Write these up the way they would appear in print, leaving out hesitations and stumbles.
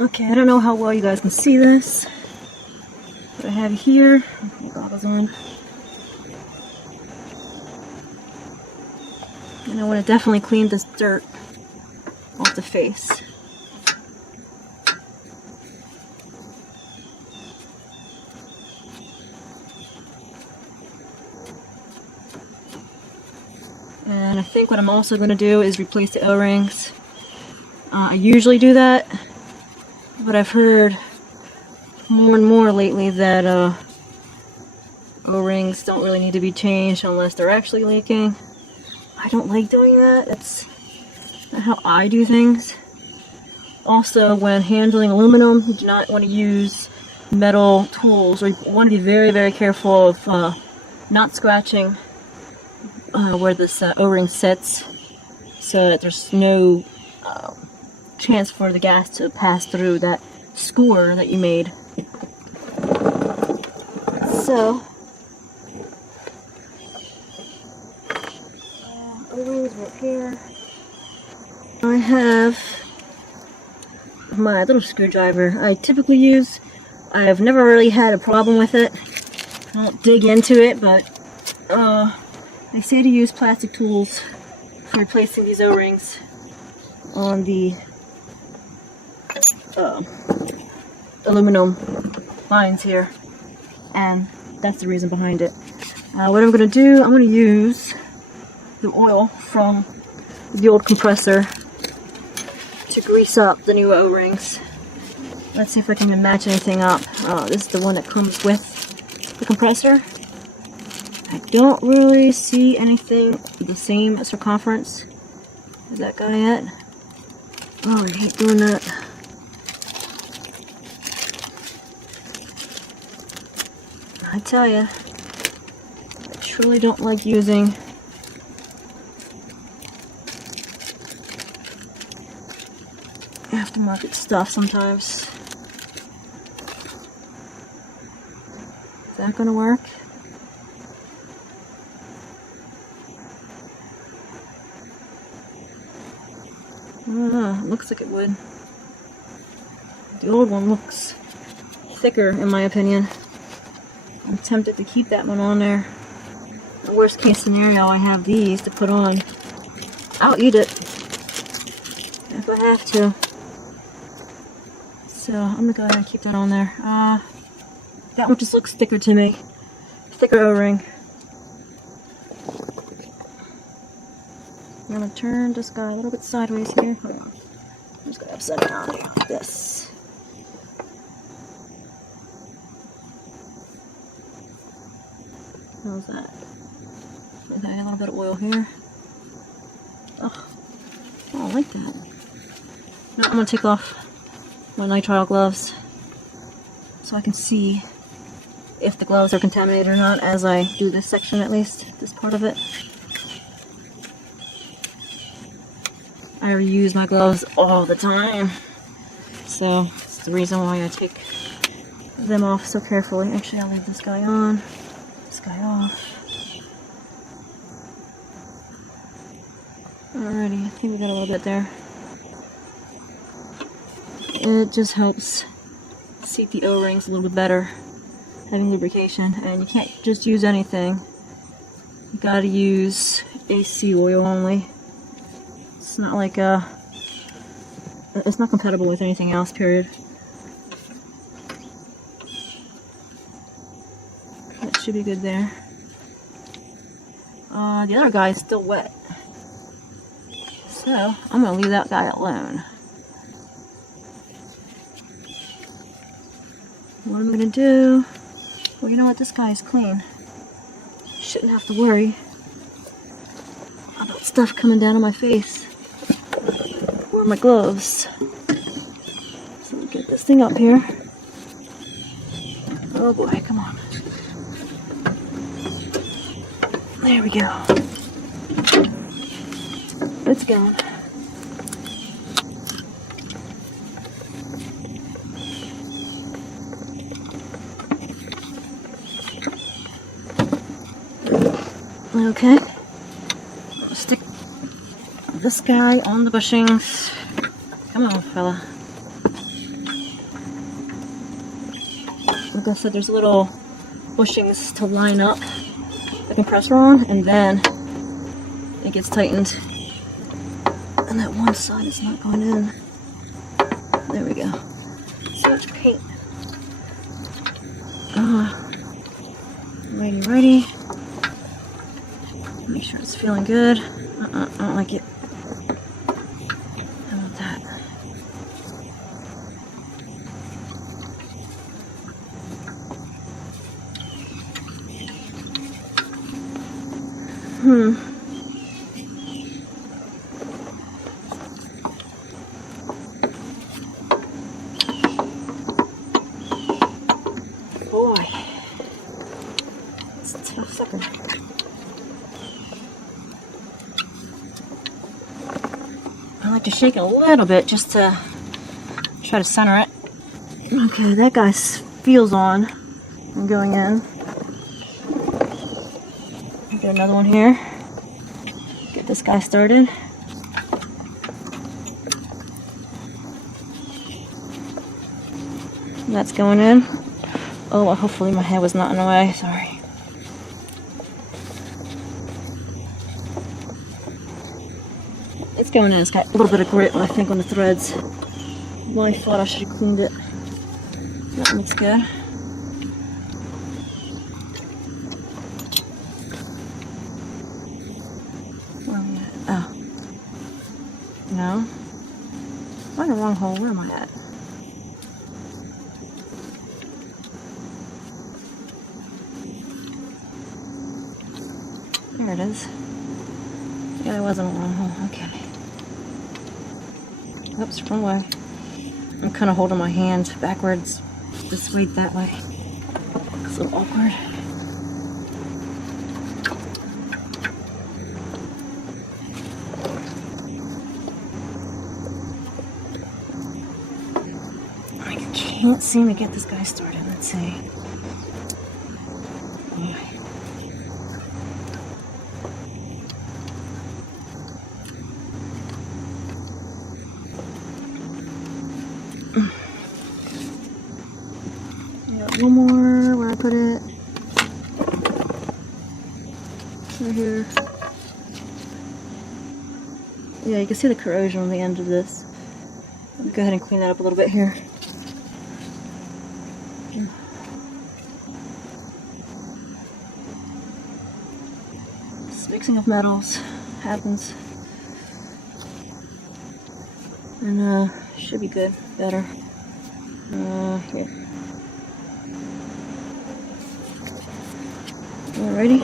Okay, I don't know how well you guys can see this, but I have here, my goggles on, and I want to definitely clean this dirt off the face. And I think what I'm also going to do is replace the O-rings. I usually do that, but I've heard more and more lately that O-rings don't really need to be changed unless they're actually leaking. I don't like doing that. That's not how I do things. Also, when handling aluminum, you do not want to use metal tools, or you want to be very, very careful of not scratching where this O-ring sits, so that there's no chance for the gas to pass through that score that you made. So, O-rings right here. I have my little screwdriver I typically use. I've never really had a problem with it. I won't dig into it, but they say to use plastic tools for replacing these O-rings on the aluminum lines here, and that's the reason behind it. What I'm going to do, I'm going to use the oil from the old compressor to grease up the new O-rings. Let's see if I can match anything up. This is the one that comes with the compressor. I don't really see anything the same circumference as that guy at. Oh, I hate doing that. I tell ya, I truly don't like using aftermarket stuff sometimes. Is that gonna work? I don't know, looks like it would. The old one looks thicker in my opinion. I'm tempted to keep that one on there. The worst case scenario, I have these to put on. I'll eat it if I have to. So I'm gonna go ahead and keep that on there. That one just looks thicker to me. Thicker O-ring. I'm gonna turn this guy a little bit sideways here. Hold on. I'm just gonna upside down here like this. How's that? Okay, a little bit of oil here. Oh, I don't like that. Now I'm gonna take off my nitrile gloves so I can see if the gloves are contaminated or not as I do this section, at least this part of it. I reuse my gloves all the time, so it's the reason why I take them off so carefully. Actually, I'll leave this guy on, this guy off. Alrighty, I think we got a little bit there. It just helps seat the O-rings a little bit better, having lubrication, and you can't just use anything. You gotta use AC oil only. It's not like it's not compatible with anything else, period. That should be good there. The other guy is still wet, so I'm gonna leave that guy alone. What I'm gonna do, well, you know what, this guy is clean. Shouldn't have to worry about stuff coming down on my face or my gloves. So let me get this thing up here. Oh boy, come on. There we go. It's gone. Okay, I'll stick this guy on the bushings. Come on, fella. like I said, there's little bushings to line up the compressor on, and then it gets tightened. And that one side is not going in. There we go. So much paint. Ready. Make sure it's feeling good. I don't like it. How about that? Boy, it's a tough sucker. I like to shake it a little bit just to try to center it. Okay, that guy feels on. I'm going in. Get another one here. Get this guy started. That's going in. Oh, well, hopefully my head was not in the way. Sorry. It's going in. It's got a little bit of grit, I think, on the threads. Well, I thought I should have cleaned it. That looks good. Where am I at? Oh. No. I'm in the wrong hole. Where am I at? There it is. Yeah, I was in a wrong hole. Okay. Oops, wrong way. I'm kind of holding my hand backwards. This way, that way. It's a little awkward. I can't seem to get this guy started. Let's see. One more, where I put it. Right here. Yeah, you can see the corrosion on the end of this. Let me go ahead and clean that up a little bit here. This mixing of metals happens. And should be good, better. Here. Alrighty,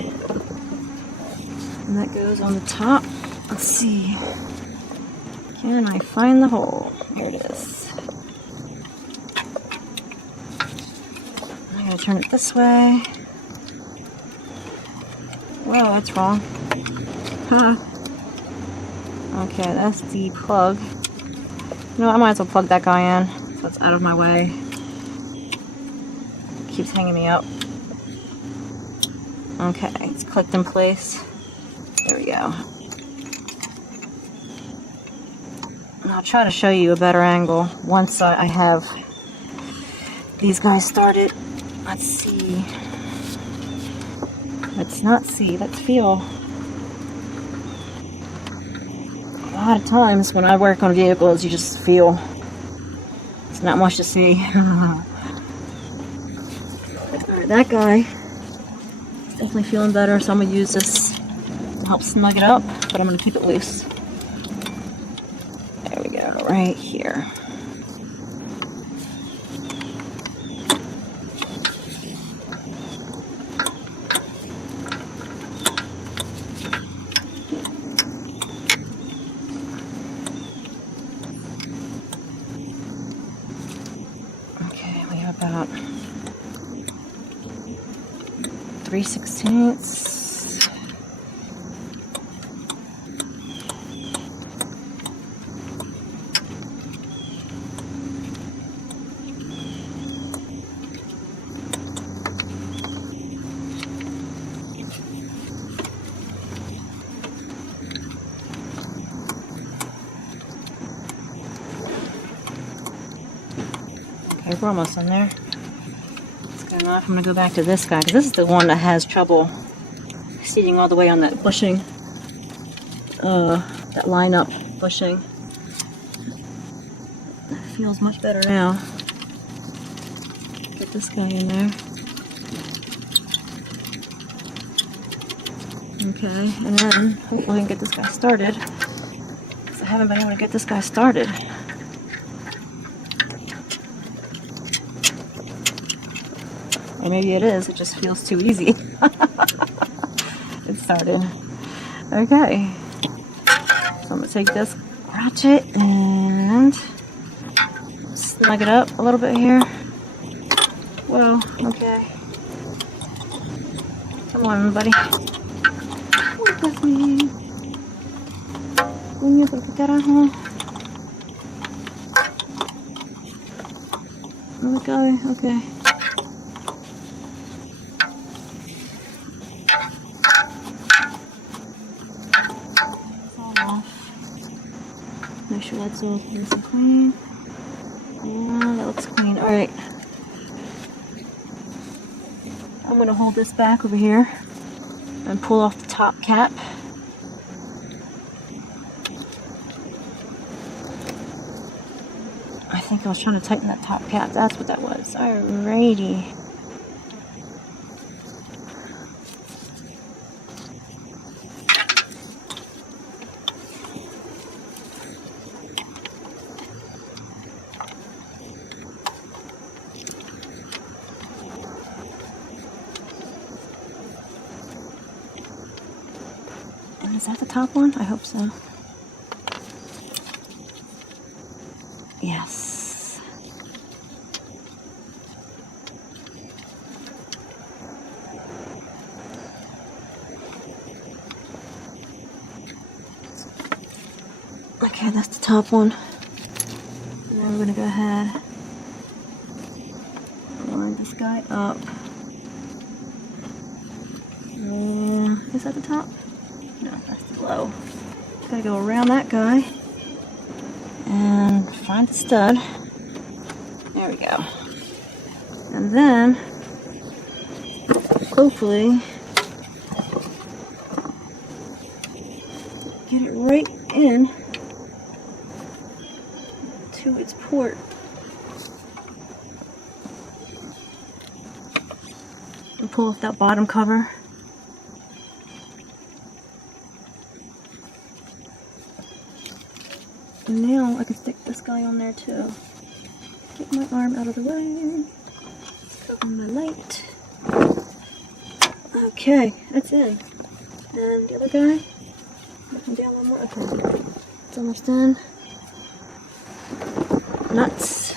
and that goes on the top. Let's see. Can I find the hole? Here it is. I'm gonna turn it this way. Whoa, that's wrong. Huh. Okay, that's the plug. You know, I might as well plug that guy in so it's out of my way. Keeps hanging me up. Okay, it's clicked in place. There we go. And I'll try to show you a better angle once I have these guys started. Let's see. Let's not see, let's feel. A lot of times when I work on vehicles, you just feel. It's not much to see. Alright, that guy. Definitely feeling better, so I'm going to use this to help snug it up, but I'm going to keep it loose. There we go, right here. Okay, we have about 3/16. Okay, we're almost in there. Let's go Sure enough, I'm going to go back to this guy, because this is the one that has trouble seating all the way on that bushing, that line-up bushing. It feels much better now. Get this guy in there. Okay, and then hopefully I can get this guy started, because I haven't been able to get this guy started. Or maybe it is, it just feels too easy. It started. Okay, so I'm going to take this ratchet and snug it up a little bit here. Whoa, okay. Come on, everybody. Work with me. Coño, ¿por qué carajo? Okay, okay. Make sure that's all nice and clean. Yeah, that looks clean. Alright. I'm going to hold this back over here and pull off the top cap. I think I was trying to tighten that top cap. That's what that was. Alrighty. Is that the top one? I hope so. Yes. Okay, that's the top one. And then we're going to go ahead and line this guy up. Is that the top? No, that's the low. Gotta go around that guy and find the stud. There we go. And then hopefully get it right in to its port. And pull off that bottom cover. And now I can stick this guy on there too. Get my arm out of the way. Put on my light. Okay, that's in. And the other guy, come down one more. Okay, it's almost in. Nuts.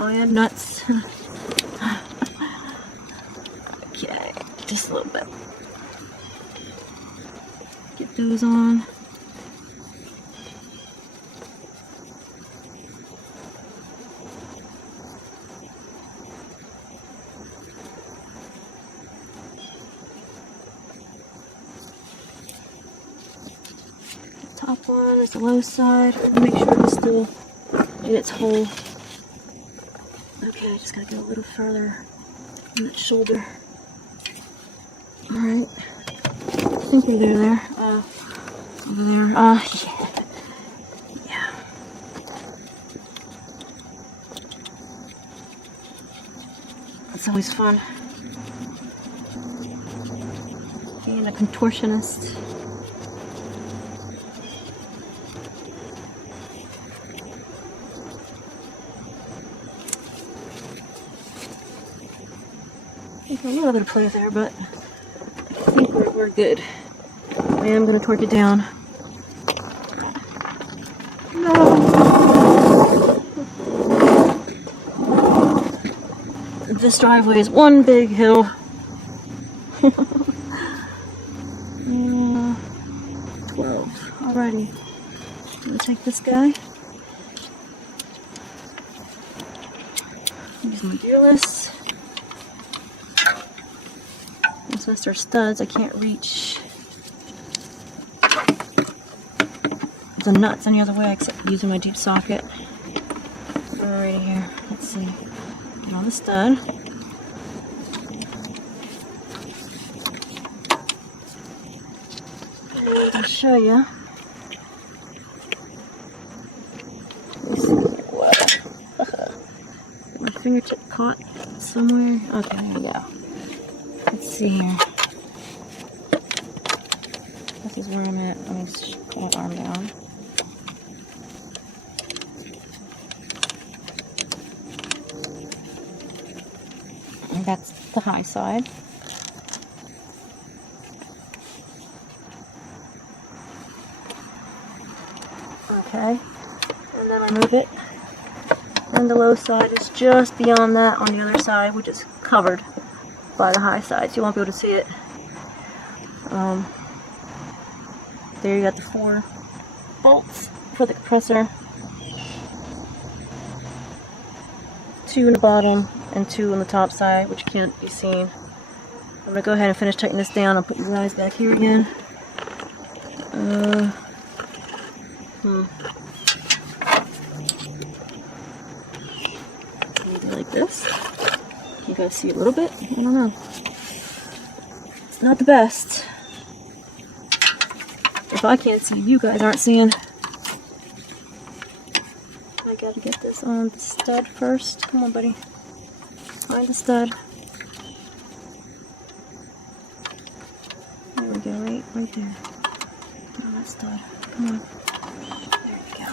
I have nuts. Okay, just a little bit. Get those on. Top one is the low side. Make sure it's still in its hole. Okay, just gotta go a little further on that shoulder. Alright. I think we're there. Over there. Yeah. That's always fun. Being a contortionist. A little bit of play there, but I think we're good. I am going to torque it down. No! This driveway is one big hill. 12. Alrighty. I'm going to take this guy. Use my gearless. Since they're studs, I can't reach the nuts any other way except using my deep socket. Right here. Let's see. on the stud. I'll show you. Let me see what. My fingertip caught somewhere. Okay, there we go. Let's see here. This is where I'm at. Let me just put my arm down. And that's the high side. Okay, and then I move it, and the low side is just beyond that on the other side, which is covered by the high side, so you won't be able to see it. There you got the 4 bolts for the compressor, 2 in the bottom and 2 on the top side, which can't be seen. I'm going to go ahead and finish tightening this down. I'll put you guys back here again. Maybe like this. You guys see a little bit? I don't know. It's not the best. If I can't see, you guys aren't seeing. I gotta get this on the stud first. Come on, buddy. Find the stud. There we go, right there. Get on that stud. Come on. There we go.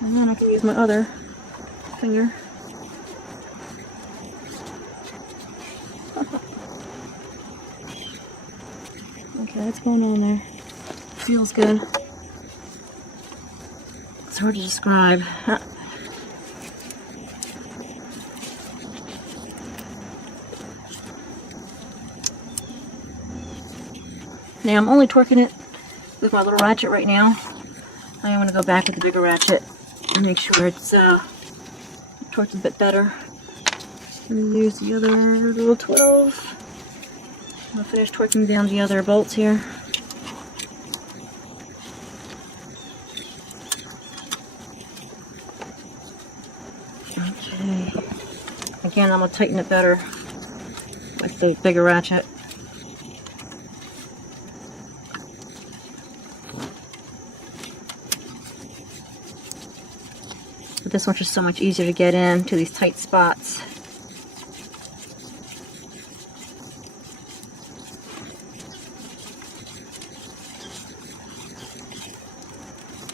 And then I can use my other finger. Okay, what's going on there? Feels good. It's hard to describe. Now I'm only torquing it with my little ratchet right now. I am going to go back with the bigger ratchet and make sure it's torqued a bit better. I'm going to use the other little 12. I'm going to finish torquing down the other bolts here. Okay. Again, I'm going to tighten it better with the bigger ratchet. But this one's just so much easier to get into these tight spots.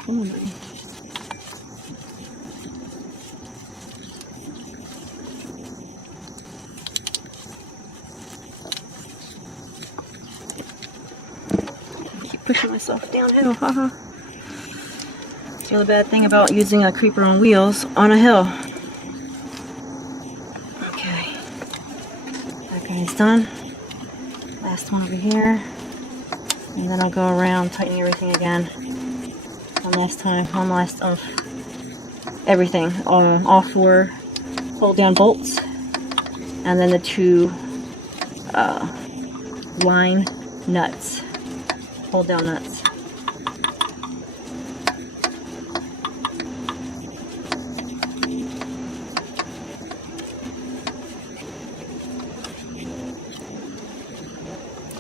Come on, buddy. Keep pushing myself downhill, haha. The other bad thing about using a creeper on wheels on a hill. Okay, that guy's done. Last one over here, and then I'll go around tightening everything again. One last of everything. All 4 hold down bolts, and then the 2 line nuts, hold down nuts.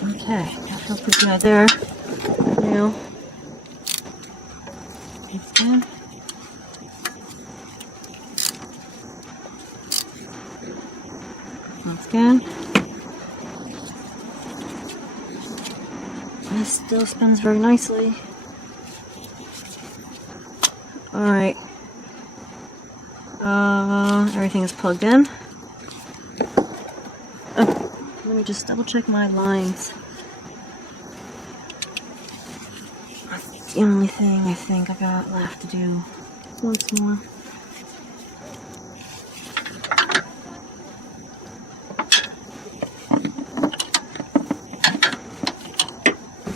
Okay, that feels pretty good there. Now, it's good. That's good. This still spins very nicely. Alright. Everything is plugged in. Oh, let me just double check my lines. That's the only thing I think I got left to do. Once more.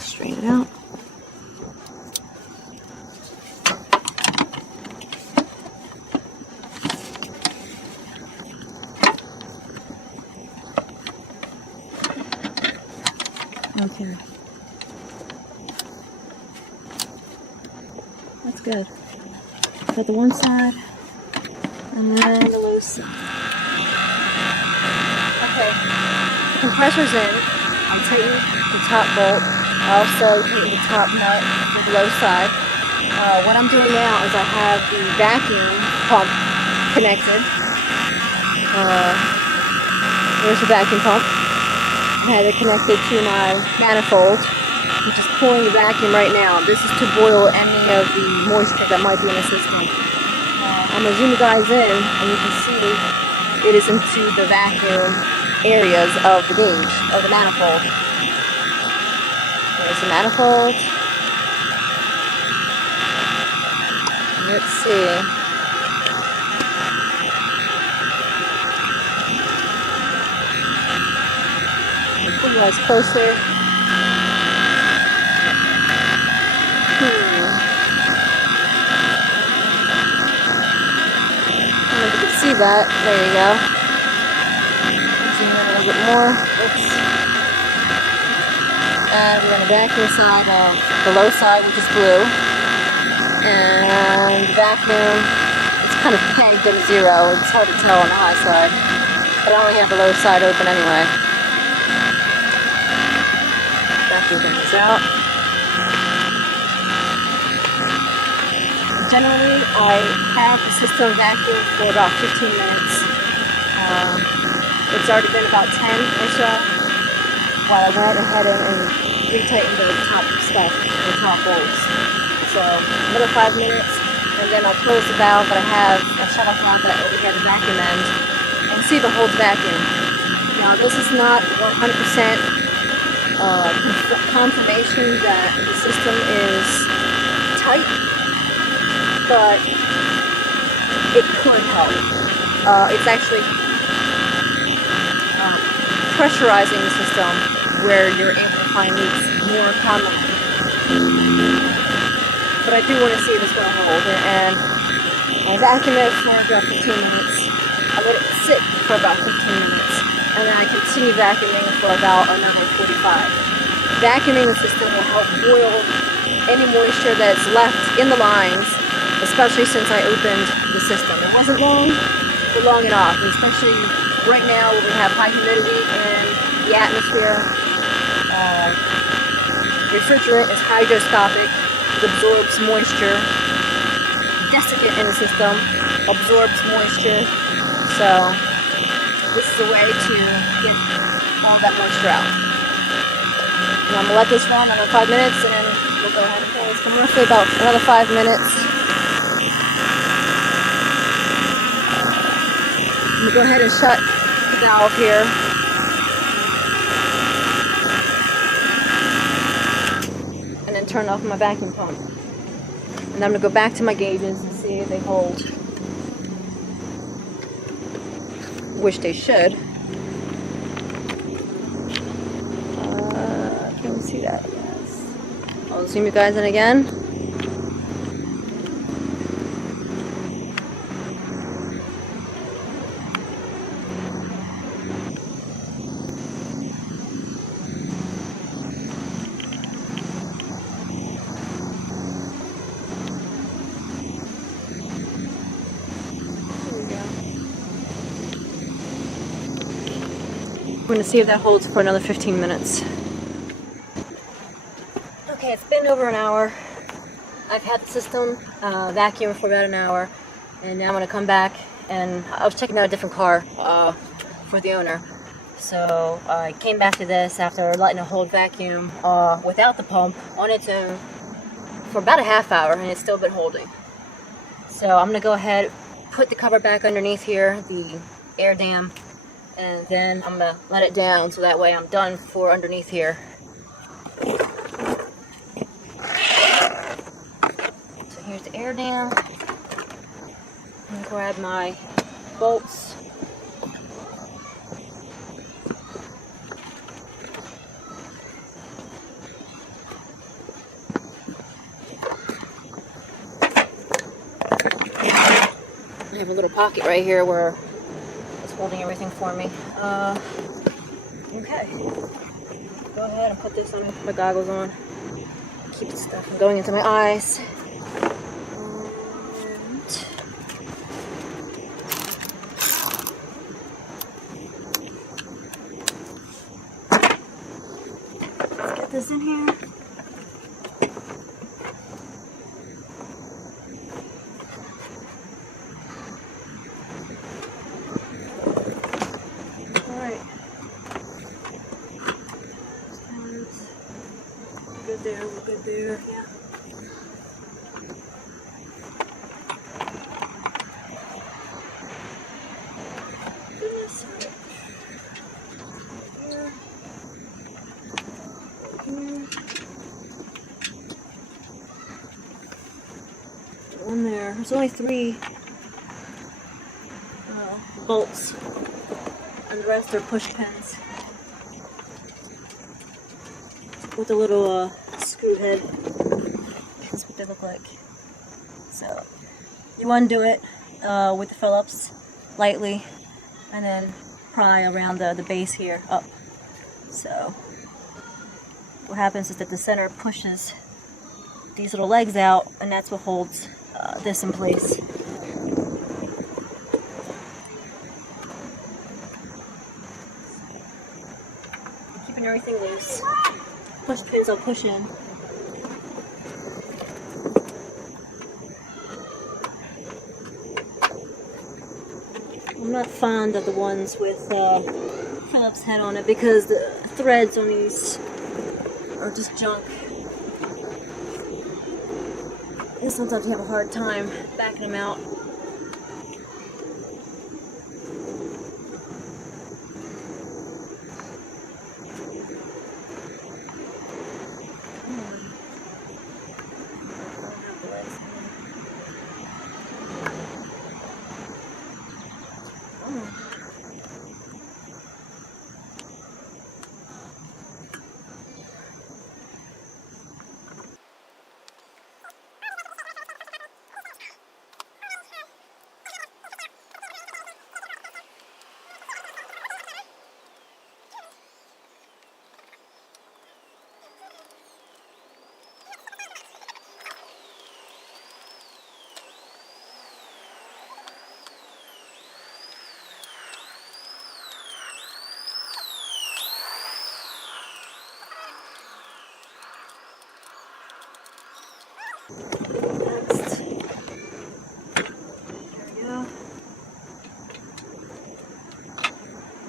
Straighten it out. Okay. That's good. Got the one side and then the loose side. Okay, the compressor's in. I'm tightening the top bolt. I also tighten the top nut for the low side. What I'm doing now is I have the vacuum pump connected. There's the vacuum pump. I had it connected to my manifold, which is pulling the vacuum right now. This is to boil any of the moisture that might be in the system. I'm going to zoom you guys in, and you can see it is into the vacuum areas of the gauge, of the manifold. There's the manifold. Let's see. Pull you guys closer. I don't know if you can see that. There you go. Zoom in a little bit more. Oops. And we're on the vacuum side of the low side, which is blue. And the vacuum, it's kind of pegged at a 0. It's hard to tell on the high side. But I only have the low side open anyway. Vacuum things out. Generally, I have the system vacuum for about 15 minutes. It's already been about 10 or so while I went ahead and retightened the top stuff, the top bolts. So another 5 minutes, and then I'll close the valve that I have, a shut-off valve that I already had the vacuum end, and see if it holds vacuum. Now this is not 100% confirmation that the system is tight, but it could help. It's actually pressurizing the system where you're able to find leaks more commonly. But I do want to see if it's going to hold, and I vacuum it for about 15 minutes. I let it sit for about 15 minutes, and then I continue vacuuming for about another 45. Vacuuming the system will help boil any moisture that's left in the lines, especially since I opened the system. It wasn't long, but long enough, especially right now when we have high humidity in the atmosphere. Refrigerant is hydroscopic. It absorbs moisture. Desiccant in the system absorbs moisture. So this is a way to get all that moisture out. And I'm going to let this run another 5 minutes, and then we'll go ahead and play. It's been roughly about another 5 minutes. I'm going to go ahead and shut the valve here. And then turn off my vacuum pump. And I'm going to go back to my gauges and see if they hold. Wish they should. Can we see that? Yes. I'll zoom you guys in again. I'm going to see if that holds for another 15 minutes. Okay, it's been over an hour. I've had the system vacuum for about an hour, and now I'm going to come back, and I was checking out a different car for the owner. So I came back to this after letting it hold vacuum without the pump on its own for about a half hour, and it's still been holding. So I'm going to go ahead, put the cover back underneath here, the air dam, and then I'm going to let it down so that way I'm done for underneath here. So here's the air dam. I'm going to grab my bolts. I have a little pocket right here where it's holding everything for me. Okay. Go ahead and put this on, my goggles on. Keep the stuff from going into my eyes. this in here. Alright. Good there, we're good there. Yeah. One there. There's only 3 bolts, and the rest are push pins with a little screw head. That's what they look like. So you undo it with the Phillips lightly, and then pry around the base here up. So what happens is that the center pushes these little legs out, and that's what holds this in place. Keeping everything loose. Push pins I'll push in. I'm not fond of the ones with Phillips head on it because the threads on these are just junk. And sometimes you have a hard time backing them out. Next. There we go.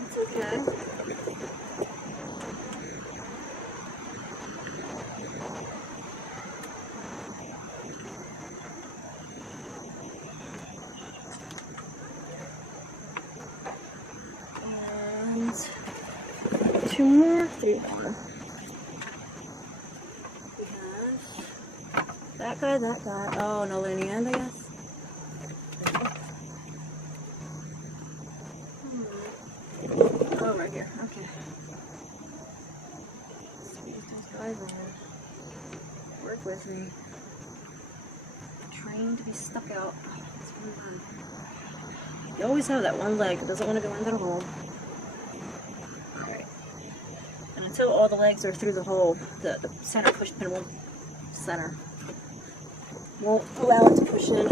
It's okay. And 2 more, 3 more. That guy. Oh, no leaning end, I guess. Oh, right here. Okay. Squeeze those guys in. Work with me. Trained to be stuck out. That's one leg. You always have that one leg that doesn't want to go into the hole. Alright. And until all the legs are through the hole, the center push pin won't allow it to push in.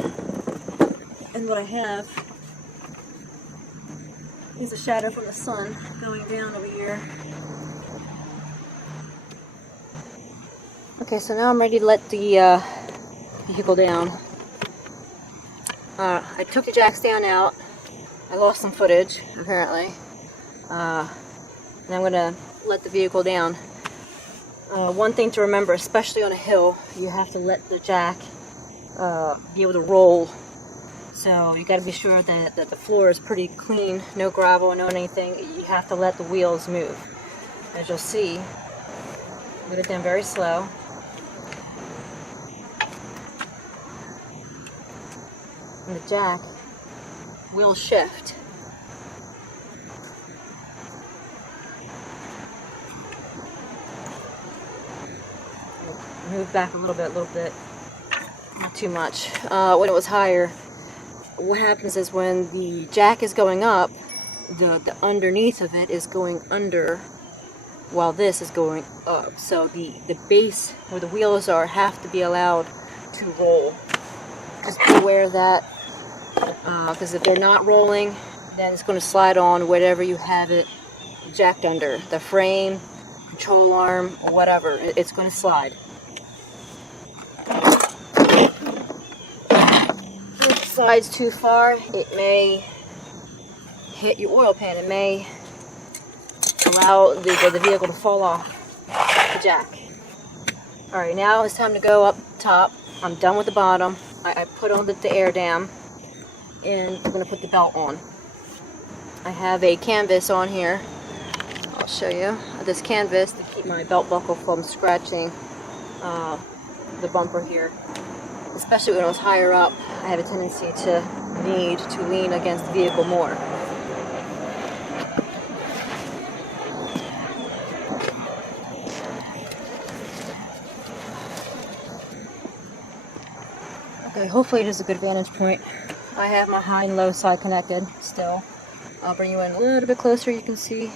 And what I have is a shadow from the sun going down over here. Okay, so now I'm ready to let the vehicle down. I took the jack stand out. I lost some footage, apparently. And I'm going to let the vehicle down. One thing to remember, especially on a hill, you have to let the jack be able to roll. So you got to be sure that the floor is pretty clean, no gravel, no anything. You have to let the wheels move. As you'll see, put it down very slow. And the jack will shift. Move back a little bit, not too much. When it was higher, what happens is when the jack is going up, the underneath of it is going under while this is going up. So the base where the wheels are have to be allowed to roll. Just be aware of that, because if they're not rolling, then it's going to slide on whatever you have it jacked under. The frame, control arm or whatever, it's going to slide. If it slides too far, it may hit your oil pan. It may allow the vehicle to fall off the jack. Alright, now it's time to go up top. I'm done with the bottom. I put on the air dam, and I'm going to put the belt on. I have a canvas on here. I'll show you this canvas to keep my belt buckle from scratching the bumper here. Especially when I was higher up, I have a tendency to need to lean against the vehicle more. Okay, hopefully it is a good vantage point. I have my high and low side connected still. I'll bring you in a little bit closer. You can see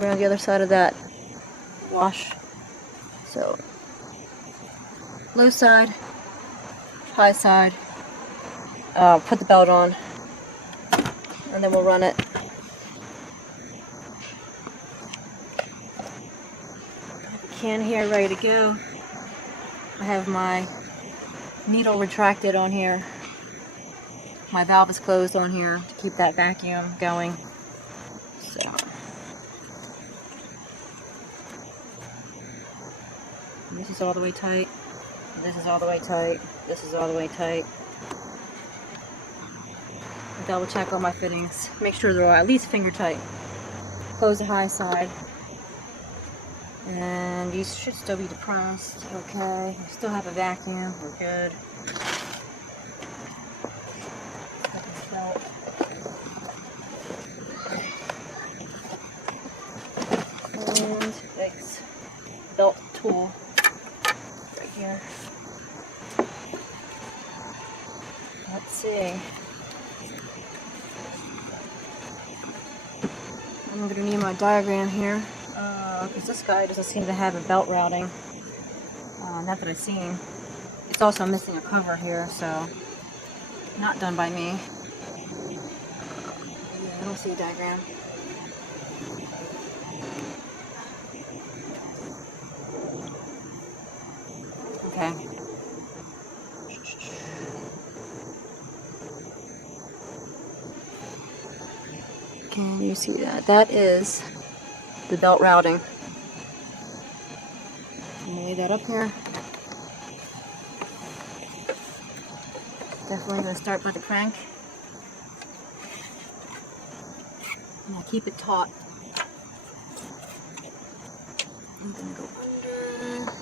around the other side of that wash. So, low side, high side. Put the belt on, and then we'll run it. Can here ready to go. I have my needle retracted on here. My valve is closed on here to keep that vacuum going. So, this is all the way tight. This is all the way tight. This is all the way tight. Double check all my fittings. Make sure they're all at least finger tight. Close the high side. And these should still be depressed. Okay. We still have a vacuum. We're good. Belt. And thanks. Belt tool right here. Let's see. I'm going to need my diagram here. Because this guy doesn't seem to have a belt routing. Not that I've seen. It's also missing a cover here, so not done by me. I don't see a diagram. Okay. Can you see that? That is the belt routing. I'm gonna lay that up here. Definitely gonna start by the crank. And I'll keep it taut. I'm gonna go under.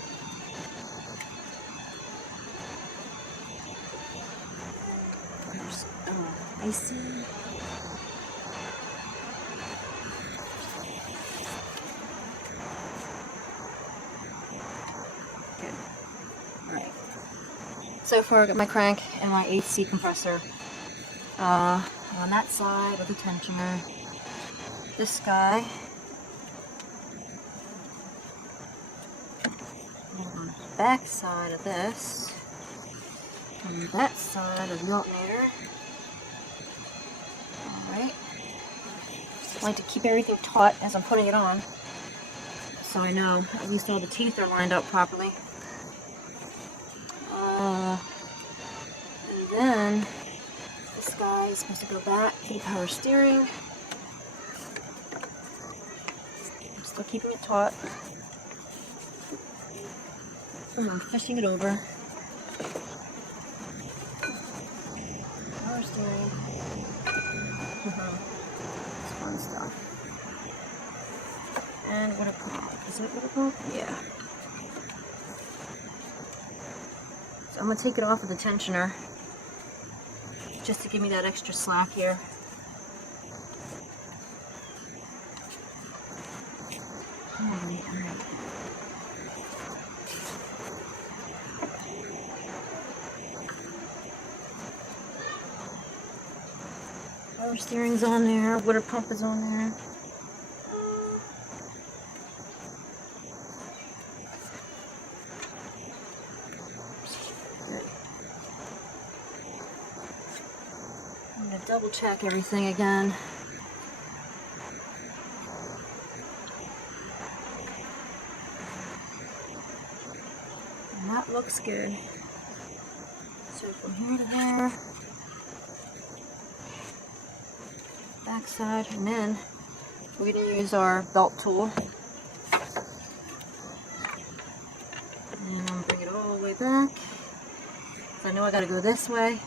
There's AC. So far I got my crank and my AC compressor on that side of the tensioner. This guy on the back side of this, on that side of the alternator. Alright. I like to keep everything taut as I'm putting it on, so I know at least all the teeth are lined up properly. And then this guy is supposed to go back to the power steering. I'm still keeping it taut. And I'm fishing it over. Power steering. It's fun stuff. And water pump. Is it water pump? Yeah. So I'm going to take it off of the tensioner just to give me that extra slack here. Alright. Power steering's on there, water pump is on there. I'm going to double check everything again. That looks good. So from here to there, back side, and then we're going to use our belt tool. And I'm going to bring it all the way back. So I know I got to go this way.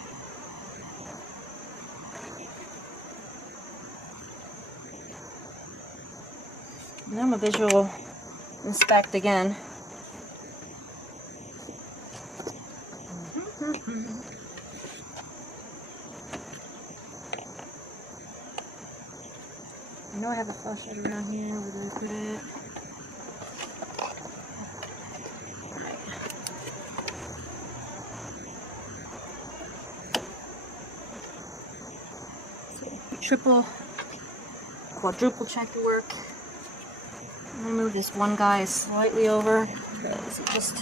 And I'm a visual inspect again. I know I have a flashlight around here. Where did I put it? Alright. So triple, quadruple check the work. I'm going to move this one guy slightly over because it just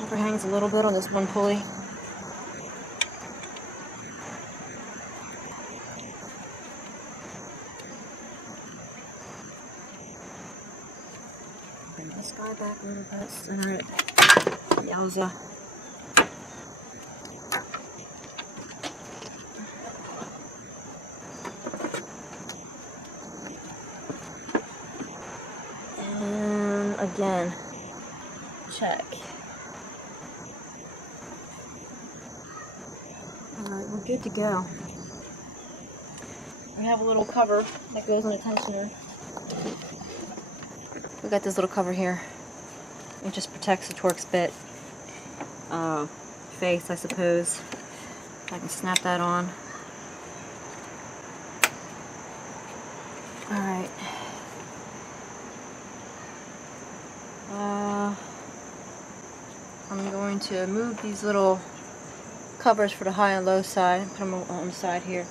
overhangs a little bit on this one pulley. Bring this guy back a little bit, center it. Yowza. Again, check. Alright, we're good to go. We have a little cover that goes on the tensioner. We got this little cover here. It just protects the Torx bit face, I suppose. I can snap that on. Alright. I'm going to move these little covers for the high and low side and put them on the side here.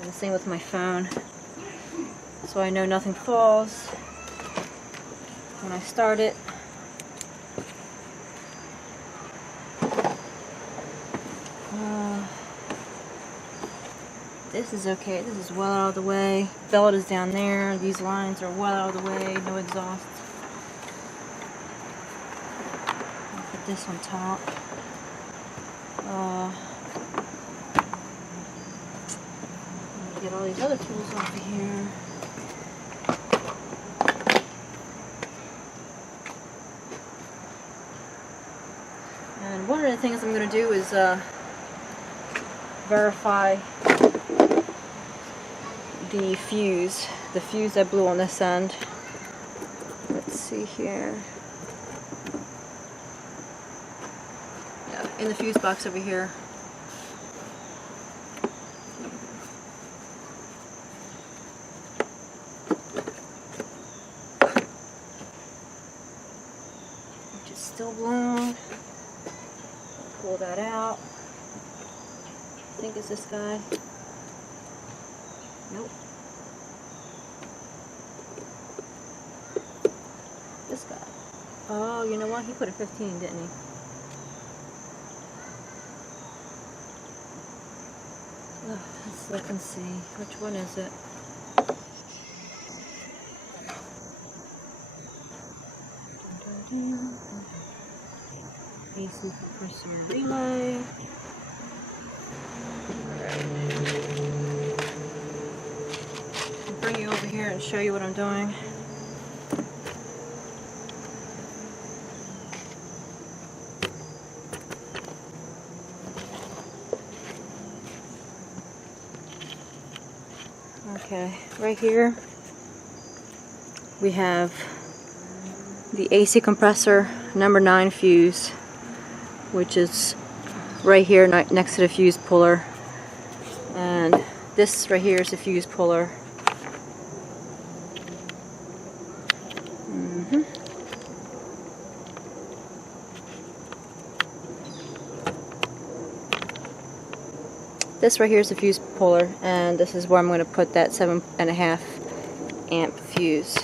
And the same with my phone, so I know nothing falls when I start it. This is okay. This is well out of the way. Belt is down there. These lines are well out of the way. No exhaust. This on top. Get all these other tools off of here. And one of the things I'm going to do is verify the fuse I blew on this end. Let's see here. In the fuse box over here. Which is still blown. Pull that out. I think it's this guy. Nope. This guy. Oh, you know what? He put a 15, didn't he? Let's look and see. Which one is it? AC Compressor relay. I'll bring you over here and show you what I'm doing. Okay, right here we have the AC compressor number 9 fuse, which is right here next to the fuse puller, and this right here is the fuse puller. This right here is the fuse puller, and this is where I'm going to put that 7.5 amp fuse.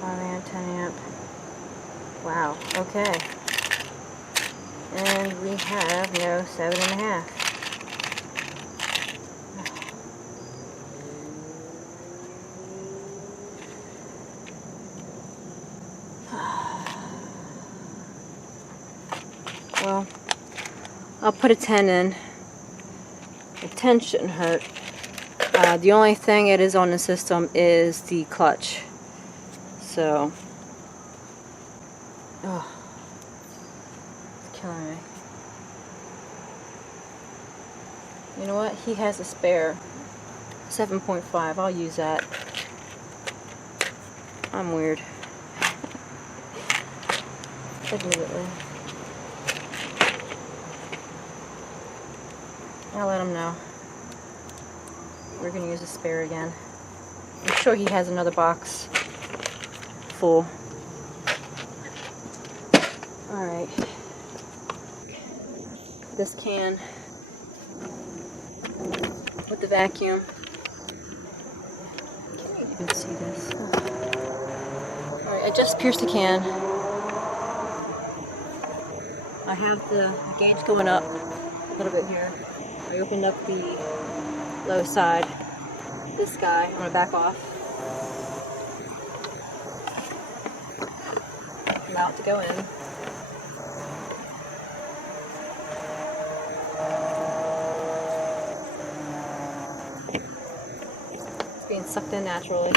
Five amp, 10 amp. Wow, okay. And we have no 7.5. I'll put a 10 in. The 10 shouldn't hurt. The only thing it is on the system is the clutch. So, oh, it's killing me. You know what? He has a spare 7.5. I'll use that. I'm weird. Admittedly. I'll let him know. We're going to use a spare again. I'm sure he has another box full. Alright. This can with the vacuum. Can't even see this. Alright, I just pierced the can. I have the gauge going up a little bit here. I opened up the low side. This guy, I'm going to back off. I'm about to go in. It's being sucked in naturally.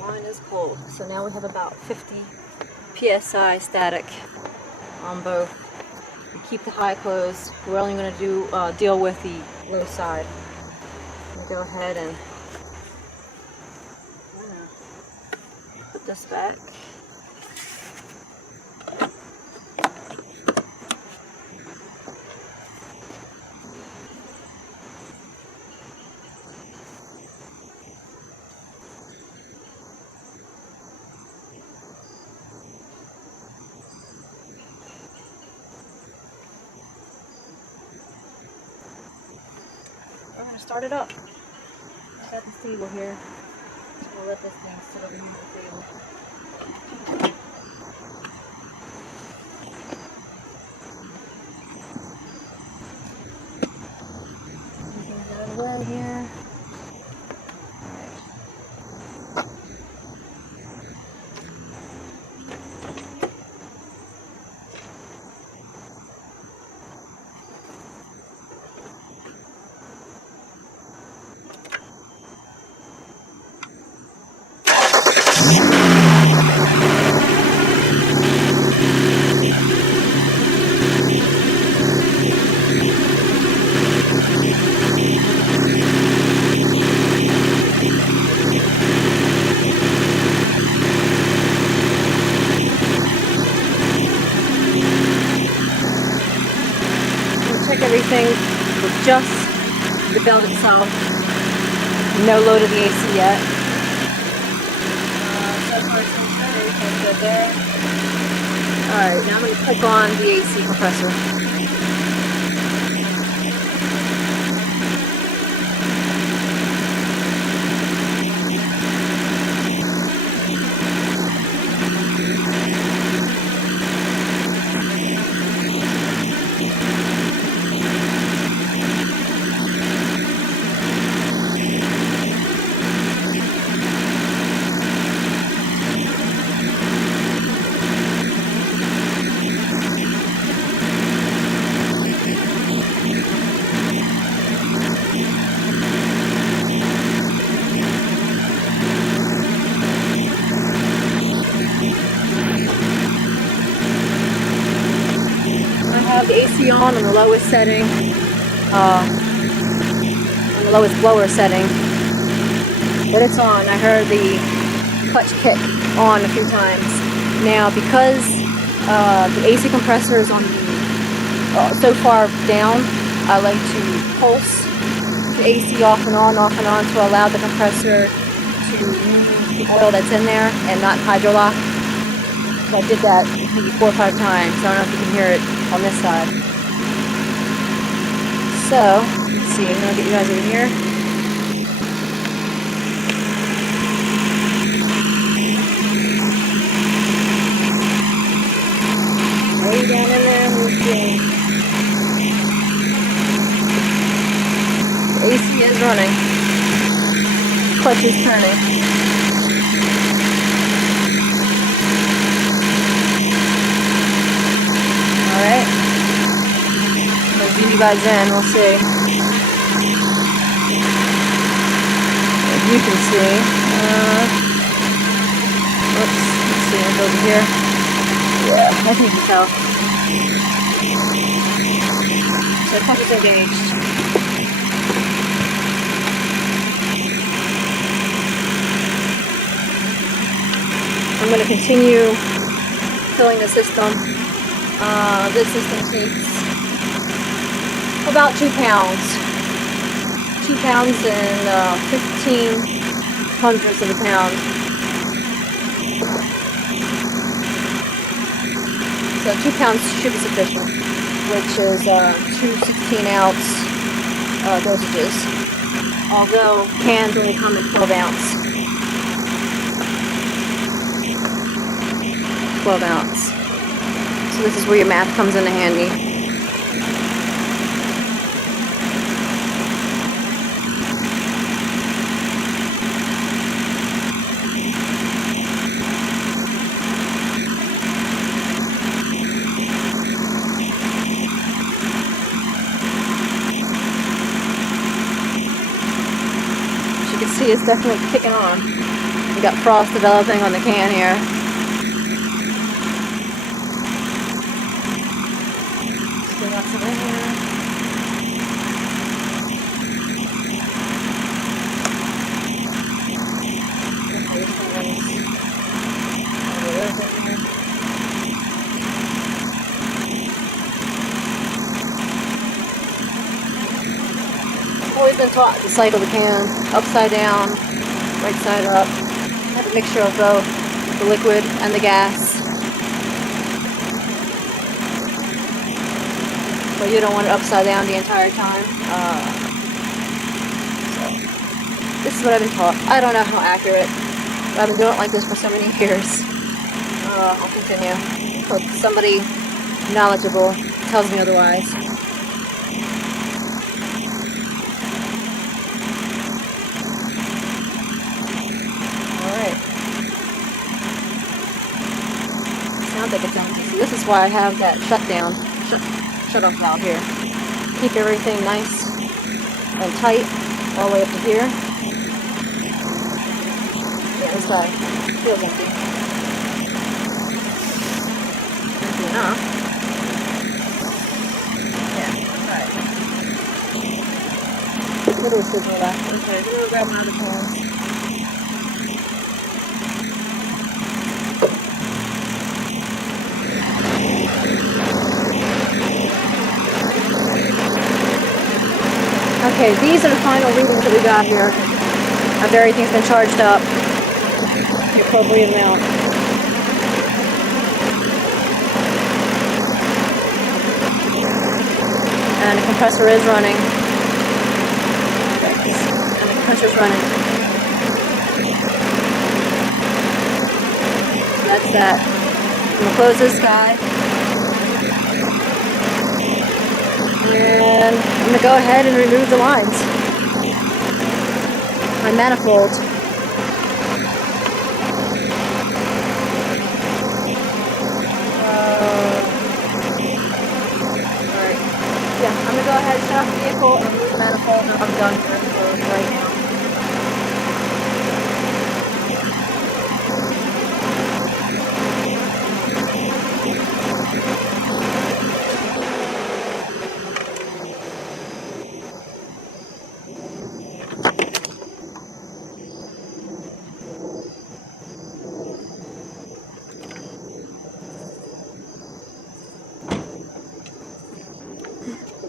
Mine is cold, so now we have about 50 psi static on both. We keep the high closed. We're only going to deal with the low side. I'm going to go ahead and put this back. We're going to start it up. I've got this table here. So we'll let this thing sit over here on the table. Everything's out of the way here. Check everything with just the belt itself. No load of the AC yet. So far so good. Everything's good there. Alright, now I'm going to click on the AC compressor. The AC on the lowest setting, on the lowest blower setting, but it's on. I heard the clutch kick on a few times. Now because the AC compressor is on the, so far down, I like to pulse the AC off and on to allow the compressor to remove the oil that's in there and not hydrolock. So I did that maybe 4 or 5 times. I don't know if you can hear it on this side. So, let's see, I'm gonna get you guys over here. Way down in there, we'll see. The AC is running. Clutch is turning. Alright. I'll zoom you guys in, we'll see. As you can see. Oops, let's see, I'll go over here. Yeah, I think you can tell. So clutch is engaged. I'm going to continue filling the system. This system takes about 2 pounds. 2 pounds and 15 hundredths of a pound. So 2 pounds should be sufficient, which is 2 16-ounce dosages. Although cans only come in 12-ounce. 12-ounce. So this is where your math comes into handy. As you can see, it's definitely kicking on. We got frost developing on the can here. Lots of air. I've always been taught to cycle the can upside down, right side up. Have a mixture of both the liquid and the gas. But you don't want it upside down the entire time. So this is what I've been taught. I don't know how accurate, but I've been doing it like this for so many years. I'll continue until somebody knowledgeable tells me otherwise. Alright. Sounds like it's empty. So this is why I have that shut-off valve here. Keep everything nice and tight all the way up to here. Yeah, this side feels empty. Empty enough. Yeah, alright. Little signal left. Okay, I'm gonna grab my other cans. Okay, these are the final readings that we got here. After everything's been charged up, the appropriate amount. And the compressor is running. And the compressor's running. So that's that. I'm going to close this guy. And I'm going to go ahead and remove the lines. My manifold. Alright. Yeah, I'm going to go ahead and shut off the vehicle and remove the manifold, and I'm done for right now.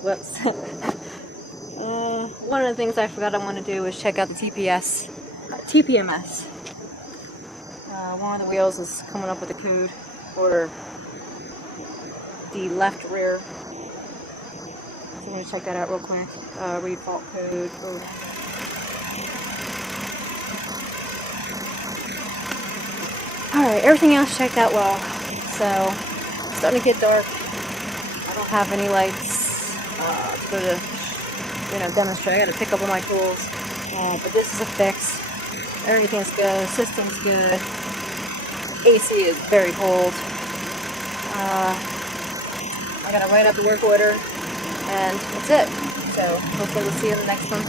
Whoops. One of the things I forgot I want to do is check out the TPMS. One of the wheels is coming up with a code for the left rear So I'm going to check that out real quick. Read fault code. Oh. Alright, everything else checked out well. So, it's starting to get dark. I don't have any lights to go to, demonstrate. I gotta pick up all my tools. But this is a fix. Everything's good. System's good. AC is very cold. I gotta write up the work order. And that's it. So, hopefully we'll see you in the next one.